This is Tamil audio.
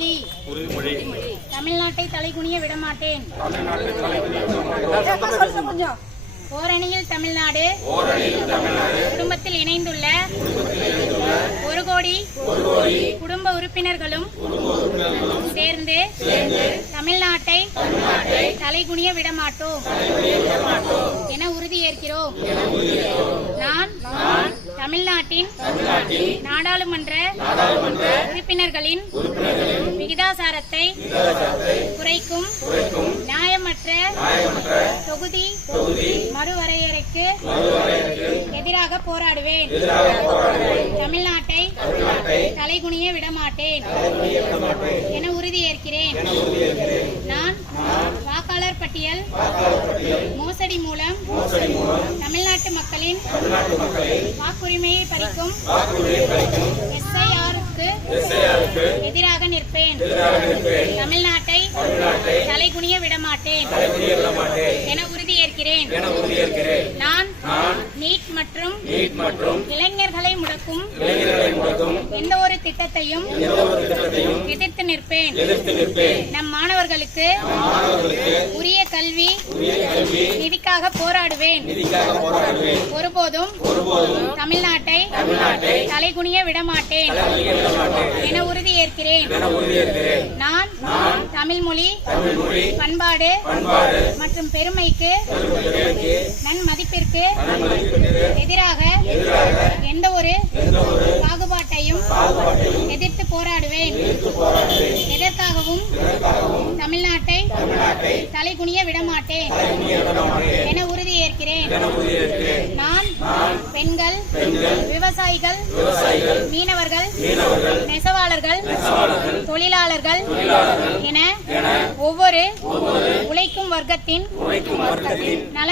உறுதிமொழி தமிழ்நாட்டை தலைகுனிய விடமாட்டேன். ஓரணியில் தமிழ்நாடு குடும்பத்தில் இணைந்துள்ள 1 கோடி குடும்ப உறுப்பினர்களும் சேர்ந்து தமிழ்நாட்டை தலைகுனிய விடமாட்டோம் என உறுதியேற்கிறோம். நான் தமிழ்நாட்டின் நாடாளுமன்ற உறுப்பினர்களின் விகிதாசாரத்தை குறைக்கும் நியாயமற்ற தொகுதி மறுவரையறைக்கு எதிராக போராடுவேன். தமிழ்நாட்டை தலைகுனிய விடமாட்டேன் என உறுதியேற்கிறேன். நான் வாக்காளர் பட்டியல் மோசடி மூலம் தமிழ்நாட்டு மக்களின் வாக்குரிமையை பறிக்கும் SIR-க்கு எதிராக நிற்பேன். தமிழ்நாட்டை தலைகுனிய விடமாட்டேன் என உறுதியேற்கிறேன். நான் நீட் மற்றும் இளைஞர்களை முடக்கும் எந்த ஒரு திட்டத்தையும் எதிர்த்து நிற்பேன். நம் மாணவர்களுக்கு உரிய கல்வி நிதிக்காக போராடுவேன். ஒருபோதும் தமிழ்நாட்டை தலைகுனிய விடமாட்டேன் என உறுதியேற்கிறேன். நான் தமிழ் மொழி பண்பாடு மற்றும் பெருமைக்கு நன்மதிப்பிற்கு எதிராக எந்த ஒரு பாகுபாட்டையும் எதிர்த்து போராடுவேன். எதற்காகவும் தமிழ்நாட்டை தலைகுனிய விடமாட்டேன் என உறுதியேற்கிறேன். நான் பெண்கள், விவசாயிகள், மீனவர்கள், நெசவாளர்கள், தொழிலாளர்கள் என ஒவ்வொரு உழைக்கும் வர்க்கத்தின் நலன்